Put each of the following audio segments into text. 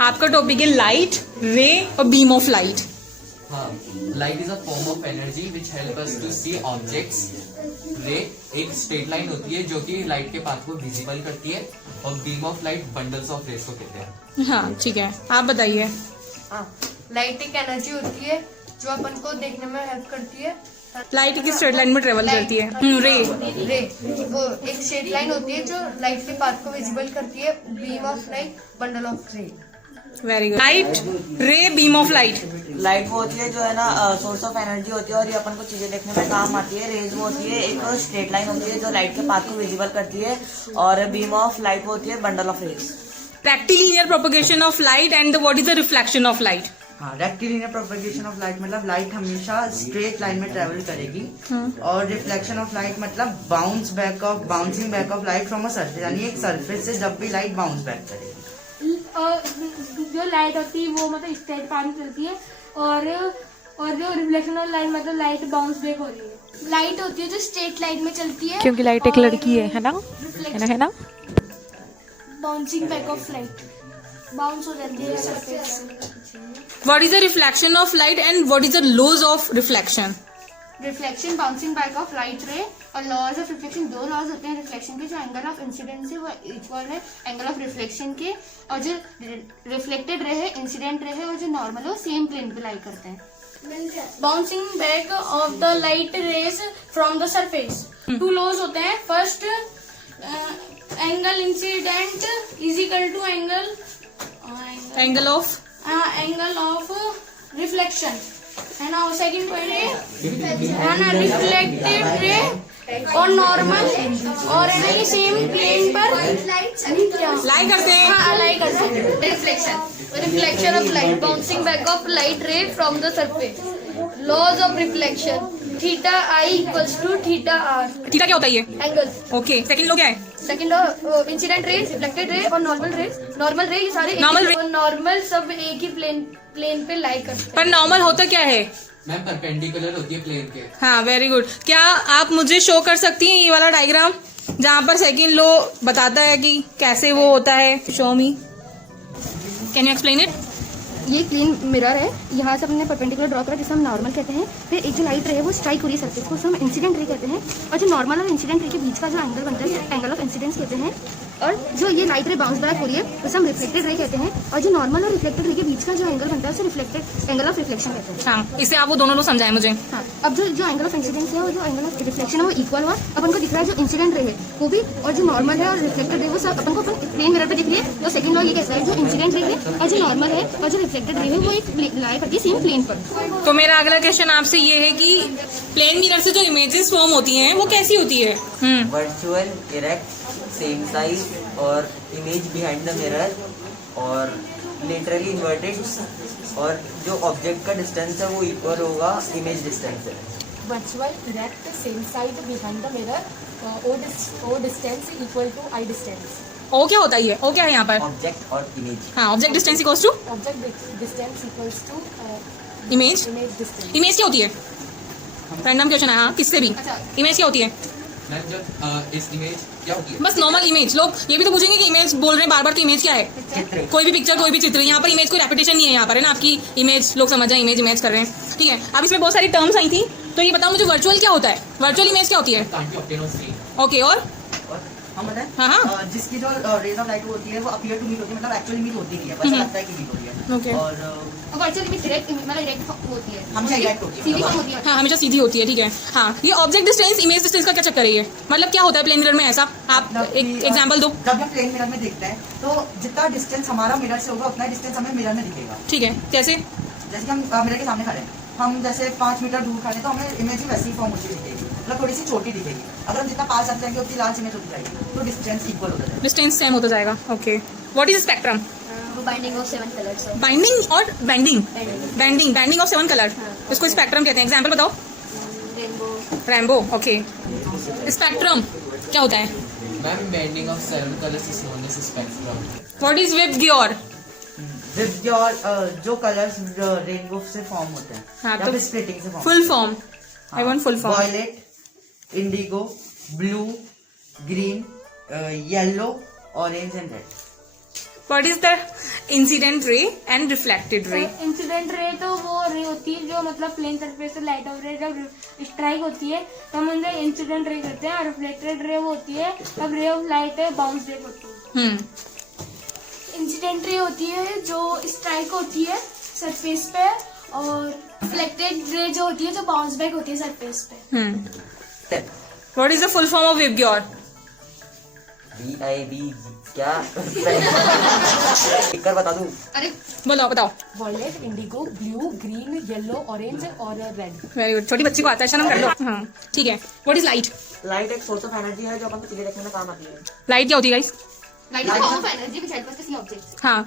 आपका टॉपिक है light, ray और बीम ऑफ लाइट। हाँ, light is a form of energy which help us to see objects. Ray एक straight line होती है जो कि लाइट के पाथ को विजिबल करती है, और beam of light bundles of rays को कहते हैं। हाँ ठीक है, आप बताइए। लाइट एक एनर्जी होती है जो अपन को देखने में हेल्प करती है। लाइट की स्ट्रेट लाइन में ट्रेवल करती है। रे रे वो एक स्ट्रेट लाइन होती है जो लाइट के पाथ को विजिबल करती है। Beam of light, bundle of रे। Very good. लाइट, रे, बीम ऑफ लाइट। लाइट वो होती है जो है ना सोर्स ऑफ एनर्जी होती है और ये अपन को चीजें देखने में काम आती है। रेज वो होती है एक स्ट्रेट लाइन होती है जो लाइट के पाथ को विजिबल करती है, और बीम ऑफ लाइट वो होती है bundle of rays. Rectilinear propagation of light and what is the reflection of light? हाँ, रेक्टिलिनियर प्रोपगेशन ऑफ लाइट मतलब लाइट हमेशा स्ट्रेट लाइन में ट्रेवल करेगी, और रिफ्लेक्शन ऑफ लाइट मतलब bouncing back of light from a surface, यानी एक surface से जब भी लाइट बाउंस बैक करेगी। जो लाइट होती है वो मतलब स्ट्रेट पाथ में चलती है, और जो रिफ्लेक्शन ऑफ लाइट मतलब लाइट बाउंस बैक हो रही है। लाइट होती है जो स्ट्रेट लाइन में चलती है, क्योंकि लाइट एक लड़की है ना, है ना? Bouncing back of light, bounce हो जाती है surface. What is the reflection of light and what is the laws of reflection? Reflection, bouncing back of light ray और लॉज ऑफ रिफ्लेक्शन। दो लॉज होते हैं रिफ्लेक्शन के। जो एंगल ऑफ इंसिडेंस है वो इक्वल है एंगल ऑफ रिफ्लेक्शन के, और जो रिफ्लेक्टेड रे है, इंसिडेंट रे है, और जो नॉर्मल है वो सेम प्लेन पे लाई करते हैं। Bouncing back of the light rays from the surface. Two laws होते हैं। First, angle incident is equal to angle of reflection है ना। सेकंड पॉइंट है ना रिफ्लेक्टेड रे और नॉर्मल, और है ना ये सेम प्लेन पर लाई करते हैं। हाँ, लाई करते हैं। Reflection of light, bouncing back of light ray from the surface. Laws of reflection, theta I equals to theta R. Theta क्या होता है ये? एंगल। ओके, सेकंड लो क्या है? Second law, incident ray, reflected ray और नॉर्मल रे ये सारे नॉर्मल सब एक ही प्लेन पे लाई करते हैं। पर नॉर्मल होता क्या है? मैम परपेंडिकुलर होती है प्लेन के। हाँ, वेरी गुड। क्या आप मुझे शो कर सकती हैं ये वाला डायग्राम जहाँ पर सेकंड लो बताता है कि कैसे वो होता है? Show me, can you explain it? ये क्लीन मिरर है, यहाँ से हमने परपेंडिकुलर ड्रॉ करा जिसे हम नॉर्मल कहते हैं। फिर एक जो लाइट रे है वो स्ट्राइक हो रही है सरफेस को, उसे हम इंसिडेंट रे कहते हैं। और जो नॉर्मल और इंसिडेंट रे के बीच का जो एंगल बनता है एंगल ऑफ इंसिडेंस कहते हैं। और जो ये लाइट रे बाउंस बैक हो रही है उसे हम रिफ्लेक्टेड रे कहते हैं। और जो नॉर्मल और रिफ्लेक्टेड रे के बीच का जो एंगल बनता है उसे रिफ्लेक्टेड एंगल ऑफ रिफ्लेक्शन कहते हैं। हाँ, इसे आप वो दोनों लोग समझाएं मुझे। हाँ, अब जो एंगल ऑफ इंसिडेंस है और जो एंगल ऑफ रिफ्लेक्शन है वो इक्वल हुआ। अपन को दिख रहा है जो इंसिडेंट रे है वो भी, और जो नॉर्मल है और रिफ्लेक्टेड रे वो सब अपन को प्लेन मिरर पे दिख रही है। तो सेकंड लॉ ये कहता है जो इंसिडेंट रे है और जो नॉर्मल है और जो रिफ्लेक्टेड रे है वो एक लाई करती है सेम प्लेन पर। तो मेरा अगला क्वेश्चन आपसे ये है कि प्लेन मिरर से जो इमेजेस फॉर्म होती हैं वो कैसी होती है? वर्चुअल, इरेक्ट, सेम साइज, और इमेज बिहाइंड द मिरर, और लेटरली इन्वर्टेड, और जो ऑब्जेक्ट का डिस्टेंस है वो इक्वल होगा इमेज डिस्टेंस से। Virtual, erect, same side behind the mirror, O distance equal to I distance. ओ क्या होता है ये? ओ क्या है यहाँ पर? ऑब्जेक्ट और इमेज। हाँ, object distance equals to Object distance equals to image. image distance. Image क्या होती है? रैंडम क्वेश्चन है, हाँ, किससे भी। इमेज क्या होती है? मैम जब इस इमेज क्या होती है? बस नॉर्मल इमेज। लोग ये भी तो पूछेंगे कि इमेज बोल रहे हैं बार बार, तो इमेज क्या है? कोई भी पिक्चर, कोई भी चित्र। यहाँ पर इमेज कोई रेपिटेशन नहीं है, यहाँ पर है ना आपकी इमेज। लोग समझ जाए इमेज कर रहे हैं, ठीक है। अब इसमें बहुत सारी टर्म्स आई थी, तो ये बताओ मुझे वर्चुअल क्या होता है? वर्चुअल इमेज क्या होती है? Can't be obtained on screen. Okay, और हम बताएं? हाँ, जिसकी जो रेज ऑफ लाइट होती है वो अपीयर टू मीट होती है, मतलब एक्चुअल मीट होती नहीं है, बस लगता है कि मीट होती है। ओके। और वर्चुअल इमेज डायरेक्ट मतलब डायरेक्ट होती है, हमेशा direct होती है। सीधी होती है। हाँ, हमेशा सीधी होती है, ठीक है। हाँ, ये ऑब्जेक्ट डिस्टेंस, इमेज डिस्टेंस का क्या चक्कर है ये? मतलब क्या होता है प्लेन मिरर में ऐसा? आप एक एग्जांपल दो। जब हम प्लेन मिरर में देखते हैं तो जितना डिस्टेंस हमारा मिरर से होगा उतना डिस्टेंस हमें मिरर में दिखेगा। ठीक है, कैसे? जैसे कि हम मिरर के सामने खड़े हैं, हम जैसे 5 मीटर दूर खड़े तो हमें इमेज वैसी ही फॉर्म होती दिखेगी, मतलब थोड़ी सी छोटी दिखेगी। अगर हम जितना पास आते जाएंगे उतनी लार्ज इमेज होती जाएगी, तो डिस्टेंस इक्वल होता जाएगा। डिस्टेंस सेम होता जाएगा। Okay, what is spectrum? Binding of 7 colours. Binding और बैंडिंग ऑफ 7 कलर, इसको स्पेक्ट्रम कहते हैं। एग्जांपल बताओ। रेनबो। ओके, स्पेक्ट्रम क्या होता है? Ma'am bending of 7 colours is known as spectrum. What is VIBGYOR? जो कलर्स रेनबो से फॉर्म होते हैं, हाँ, या तो फिर स्प्लिटिंग से form. Full form, I want full form. Violet, indigo, blue, green, yellow, orange and red. What is the incident ray and reflected ray? Incident ray तो वो रे होती है जो मतलब प्लेन सरफेस से लाइट ऑफ रे जब strike होती है तो हम उसे इंसिडेंट रे कहते हैं, और रिफ्लेक्टेड रे वो होती है तब ray of light bounce back होती है। इंसिडेंट रे होती है जो स्ट्राइक होती है सरफेस पे, और रिफ्लेक्टेड रे जो होती है जो बाउंस बैक होती है सरफेस पे। What is the full form of VIBGYOR? VIB क्या लिखकर बता दूं? अरे बोलो बताओ। Violet, indigo, blue, green, yellow, orange और रेड। वेरी गुड, छोटी बच्ची को आता है, शर्म कर लो। हाँ ठीक है। What is light? लाइट एक सोर्स ऑफ एनर्जी है जो अपन को चीजें देखने में काम आती है। लाइट क्या होती है guys? Light is form of energy which helps us to see objects. हाँ,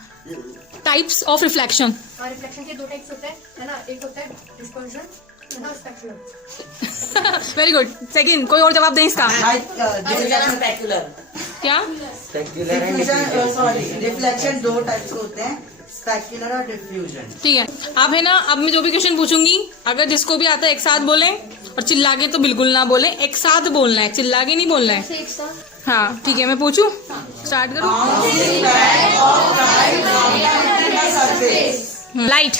टाइप्स ऑफ रिफ्लेक्शन। और रिफ्लेक्शन के दो टाइप्स होते हैं, है ना, एक होता है डिस्पर्जन और स्पेक्युलर। Very good. सेकंड, कोई और जवाब दें इसका? क्या? स्पेक्युलर एंड रिफ्लेक्शन दो टाइप्स के होते हैं, स्पेक्युलर और डिफ्यूजन। ठीक है, अब है ना, अब मैं जो भी क्वेश्चन पूछूंगी अगर जिसको भी आता है एक साथ बोलें, और चिल्ला के तो बिल्कुल ना बोलें, एक साथ बोलना है, चिल्ला के नहीं बोलना है। एक साथ। हाँ ठीक है, मैं पूछूं? स्टार्ट करूं? Light.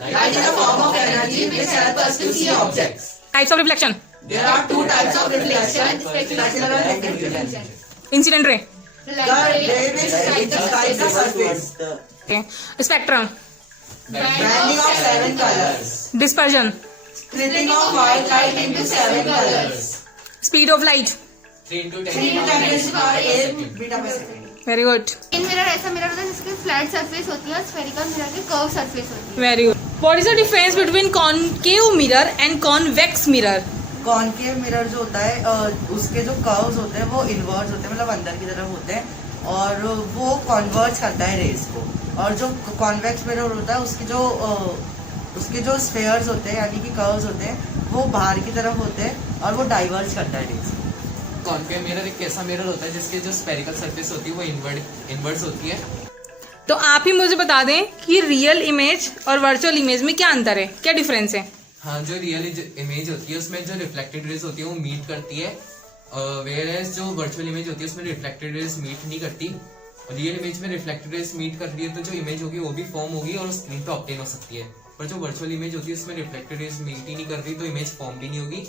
Light is a form of energy which helps us to see objects. Types of reflection. There are two types of reflection, specular and diffusion. Incident ray. The ray which strikes the surface. Spectrum. Banding of 7 colors. Dispersion. Splitting of white light into 7 colors. Speed of light. 3 into 10 3 to 10 raised to power 8 meter per second. Very good, in mirror ऐसा mirror होता है जिसकी flat surface होती है, spherical mirror की curve surface होती है। Very good. What is the difference between concave mirror and convex mirror? Concave mirror जो होता है उसके जो कर्व्स होते हैं वो इनवर्स होते हैं, मतलब अंदर की तरफ होते हैं, और वो कॉन्वर्ज करता है रेस को। और जो कॉन्वेक्स मिरर होता है उसके जो स्फेयर्स होते हैं यानी कि कर्व्स होते हैं वो बाहर की तरफ होते हैं और वो डाइवर्ज करता है रेस को। कॉन्केव मिरर एक ऐसा मिरर होता है जिसके जो स्पेरिकल सरफेस होती है वो इनवर्स होती है। तो आप ही मुझे बता दें कि रियल इमेज और वर्चुअल इमेज में क्या अंतर है, क्या डिफरेंस है? हाँ, जो रियल इमेज होती है उसमें जो रिफ्लेक्टेड रेज होती है वो मीट करती है, वेयरएज जो वर्चुअल इमेज होती है उसमें रिफ्लेक्टेड रेज मीट नहीं करती। रियल इमेज में रिफ्लेक्टेड रेज मीट कर रही है तो जो इमेज होगी वो भी फॉर्म होगी और स्क्रीन पे ऑब्टेन हो सकती है। पर जो वर्चुअल इमेज होती है उसमें रिफ्लेक्टेड रेज मीट ही नहीं कर रही तो इमेज फॉर्म भी नहीं होगी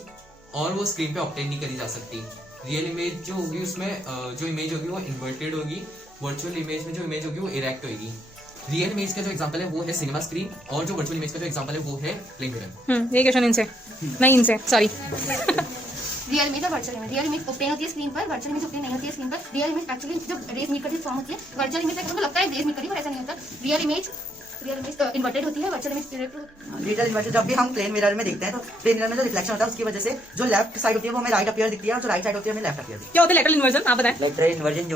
और वो स्क्रीन पे ऑब्टेन नहीं करी जा सकती। रियल इमेज जो होगी उसमें जो इमेज होगी वो इन्वर्टेड होगी, वर्चुअल इमेज में जो इमेज होगी वो इरेक्ट होगी। रियल इमेज का जो एग्जांपल है वो है सिनेमा स्क्रीन और जो वर्चुअल इमेज का जो एग्जांपल है वो है प्लेन मिरर। ये क्वेश्चन इनसे नहीं, इनसे सॉरी। रियल इमेज और virtual image. Real image obtain होती है स्क्रीन पर, वर्चुअल इमेज ऑब्टेन नहीं होती है स्क्रीन पर। रियल इमेज एक्चुअली जब रेस मीट करती है फॉर्म होती है, वर्चुअल इमेज हमको लगता है रेस मीट करी पर ऐसा नहीं होता। रियल इमेज इन्वर्टेड होती है, वर्चुअल इमेज डिजिटल इन्वर्टेड जब भी हम प्लेन मिरर में देखते हैं तो प्लेन मिरर में जो रिफ्लेक्शन होता है उसकी वजह से जो लेफ्ट साइड होती है वो हमें राइट अपीयर दिखती है और जो राइट साइड होती है हमें लेफ्ट अपीयर दिखती क्या होता है लेटरल इन्वर्जन, आप बताएं? लेटरल इन्वर्जन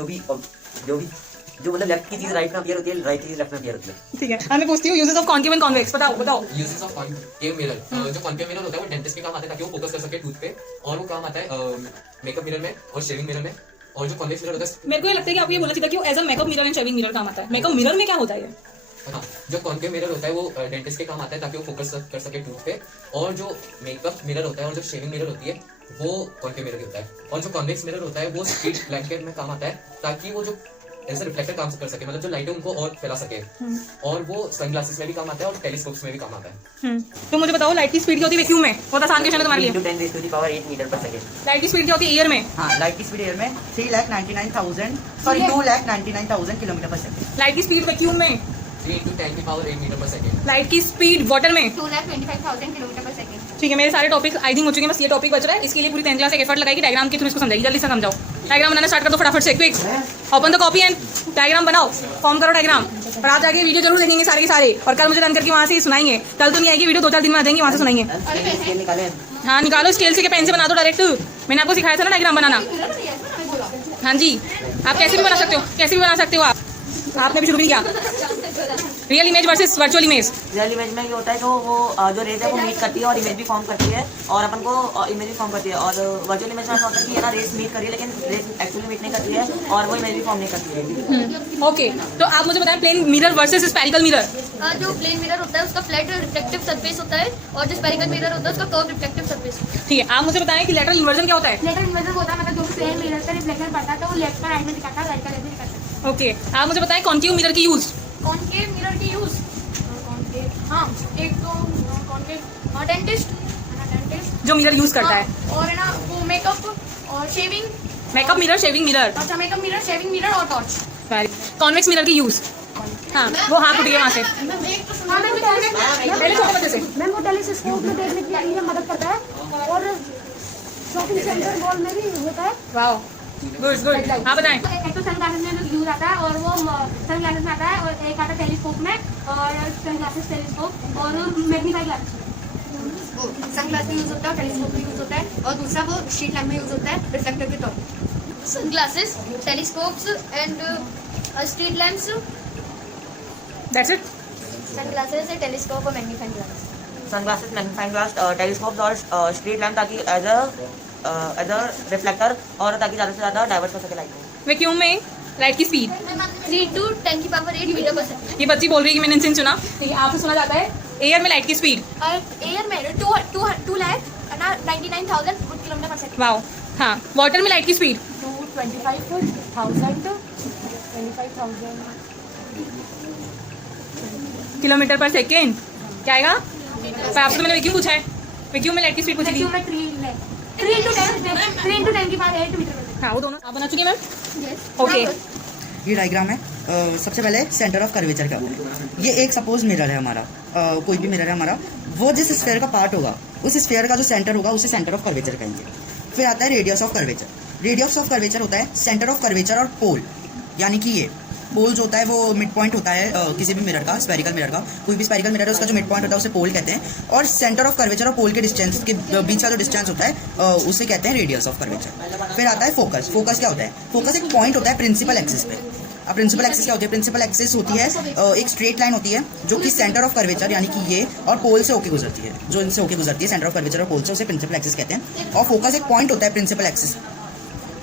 जो मतलब लेफ्ट की चीज राइट में अपीयर होती है, राइट की चीज लेफ्ट में अपीयर होती है। ठीक है, अब मैं पूछती हूँ uses of concave and convex. बताओ। Uses of concave mirror. जो कॉन्केव मिरर होता है वो डेंटिस्ट के काम आता है ताकि वो फोकस कर सके टूथ पे, और वो काम आता है मेकअप मिरर में और शेविंग मिरर में। और जो कॉन्वेक्स मिरर होता है, मेरे को ये लगता है कि आपको ये बोलना चाहिए कि वो as a makeup mirror and shaving mirror काम आता है। मेकअप मिरर में क्या होता है? हाँ, जो कॉन्केव मिरर होता है वो डेंटिस्ट के काम आता है ताकि वो फोकस कर सके टूथ पे, और जो मेकअप मिरर होता है और जो शेविंग मिरर होती है वो कॉन्केव मिरर होता है। और जो कॉन्वेक्स मिरर होता है वो स्ट्रीट ब्लैंकेट में काम आता है ताकि वो जो ऐसे रिफ्लेक्टर काम कर सके, मतलब जो लाइट है उनको और फैला सके। और वो सनग्लासेस में भी काम आता है और टेलीस्कोप्स में भी काम आता है। तो मुझे बताओ लाइट की स्पीड क्या होती है वैक्यूम में? बहुत आसान क्वेश्चन है तुम्हारे लिए। 3 to 10 raised to the power 8 meter per second. Light की स्पीड क्या होती है एयर में? हाँ, लाइट की स्पीड एयर में 2,99,000 किलोमीटर पर सेकंड। लाइट की स्पीड वैक्यूम में? 3 into 10 की पावर 8 मीटर पर सेकेंड। लाइट की स्पीड वाटर में? 2,25,000 किलोमीटर पर सेकंड। ठीक है, मेरे सारे टॉपिक आई थिंक हो चुके हैं, बस ये टॉपिक बच रहा है। इसके लिए पूरी 10th क्लास एक एफर्ट लगाएगी, डायग्राम के थ्रू इसको समझाएगी। जल्दी से समझाओ, डायग्राम बनाना स्टार्ट कर दो फटाफट से। Quick open the copy and diagram बनाओ, फॉर्म करो डायग्राम। और आज आगे वीडियो जरूर देखेंगे सारे के सारे, और कल मुझे रन करके वहाँ से सुनाएंगे। कल तो नहीं आएगी वीडियो, 2-4 दिन में आ जाएंगी, वहाँ से सुनाएंगे। स्केल निकाले। हाँ निकालो, स्केल से के पेन से बना दो डायरेक्ट। मैंने आपको सिखाया था ना डायग्राम बनाना। हाँ जी, आप कैसे भी बना सकते हो, कैसे भी बना सकते हो आप। आपने भी शुरू भी किया। Real image versus virtual image. Real image में ये होता है जो रेज है वो मीट करती है और इमेज भी फॉर्म करती है, और अपन को इमेज भी फॉर्म करती है। और वर्चुअल इमेज में ऐसा होता है कि ये ना रेस मीट कर रही है लेकिन रेस एक्चुअली मीट नहीं करती है और वो इमेज भी फॉर्म नहीं करती है। ओके, तो आप मुझे बताएं plane mirror versus spherical mirror. जो प्लेन मिरर होता है उसका फ्लैट रिफ्लेक्टिव सरफेस होता है, और जो स्पेरिकल मिरर होता है उसका कर्व रिफ्लेक्टिव सरफेस। ठीक है, आप मुझे बताएं कि लेटरल इन्वर्जन क्या होता है? लेटरल इन्वर्जन होता है मतलब जो प्लेन मिरर का रिफ्लेक्शन पड़ता है तो वो लेफ्ट का राइट में दिखाता है, राइट का लेफ्ट में दिखाता है। ओके, आप मुझे बताएं कॉन्केव मिरर की यूज। कॉन्केव मिरर की यूज, कॉन्केव हाँ एक तो कॉन्केव हाँ डेंटिस्ट जो मिरर यूज करता है, और है ना वो मेकअप और shaving, makeup mirror, shaving mirror. अच्छा मेकअप मिरर, शेविंग मिरर और टॉर्च। कॉन्वेक्स मिरर की यूज। हाँ, वो हाथ उठ गया वहाँ से। हाँ पहले छोटे बच्चे से। मैम वो टेलीस्कोप में देखने के लिए मदद करता है और शॉपिंग सेंटर मॉल में भी होता है। Wow, good good. हाँ बताएं। एक तो सनग्लासेस में यूज आता है और वो सनग्लासेस में आता है और एक आता है टेलीस्कोप में और सनग्लासेस टेलीस्कोप और मैग्नीफाइंग ग्लासेस। सनग्लास में यूज होता है, टेलीस्कोप में यूज होता है और दूसरा वो स्ट्रीट लैम्प में यूज होता है रिफ्लेक्टर के तौर पर। Sunglasses, telescopes and street lamps. That's it. Sunglasses, telescope और magnifying glass. Sunglasses, magnifying glass, telescope और स्ट्रीट लैम्प, ताकि एज अ रिफ्लेक्टर और ताकि ज़्यादा से ज़्यादा डाइवर्ट हो सके लाइट को। वैक्यूम में लाइट की स्पीड 3 to 10 की पावर 8 मीटर पर सेकंड। ये बच्ची बोल रही है कि मैंने इनसे सुना, ठीक है, आपसे सुना जाता है एयर में लाइट की स्पीड। और एयर में 2 लाख 99,000 किलोमीटर पर सेकंड। वाओ। हाँ, वाटर में लाइट की स्पीड 25,000 किलोमीटर पर सेकेंड। क्या आएगा? पर आपसे तो मैंने वैक्यूम पूछा है, वैक्यूम में लाइट की स्पीड पूछी थी। वैक्यूम में 3 into 10 की पावर 8 मीटर पर सेकंड। हाँ, वो दोनों आप बना चुकी हैं मैम। ओके, ये डायग्राम है। सबसे पहले सेंटर ऑफ कर्वेचर क्या होता है। ये एक सपोज मिरर है हमारा, कोई भी मिरर है हमारा, वो जिस स्फेयर का पार्ट होगा उस स्फेयर का जो सेंटर होगा उसे सेंटर ऑफ कर्वेचर कहेंगे। फिर आता है radius of curvature. Radius of curvature होता है सेंटर ऑफ कर्वेचर और पोल, यानी कि ये पोल जो होता है वो मिड पॉइंट होता है किसी भी मिरर का, स्फेरिकल मिरर का, कोई भी स्फेरिकल मिरर है उसका जो मिड पॉइंट होता है उसे पोल कहते हैं। और सेंटर ऑफ कर्वेचर और पोल के डिस्टेंस के बीच का जो डिस्टेंस होता है उसे कहते हैं रेडियस ऑफ कर्वेचर। फिर आता है फोकस। फोकस क्या होता है? फोकस एक पॉइंट होता है प्रिंसिपल एक्सिस पे। अब प्रिंसिपल एक्सिस क्या होती है? प्रिंसिपल एक्सिस होती है एक स्ट्रेट लाइन होती है जो कि सेंटर ऑफ कर्वेचर यानी कि ये और पोल से होके गुजरती है, जो इनसे होके गुजरती है सेंटर ऑफ कर्वेचर और पोल से, उसे प्रिंसिपल एक्सिस कहते हैं। और फोकस एक पॉइंट होता है प्रिंसिपल एक्सिस,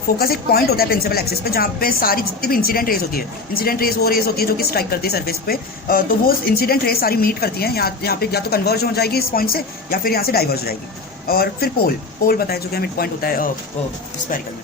फोकस एक पॉइंट होता है प्रिंसिपल एक्सिस पे जहाँ पे सारी जितनी भी इंसिडेंट रेस होती है, इंसिडेंट रेस वो रेस होती है जो कि स्ट्राइक करती है सरफेस पे, तो वो इंसिडेंट रेस सारी मीट करती हैं यहाँ पे, या तो कन्वर्ज हो जाएगी इस पॉइंट से या फिर यहाँ से डाइवर्ज हो जाएगी। और फिर पोल बताया जो कि मिड पॉइंट होता है स्फेरिकल में।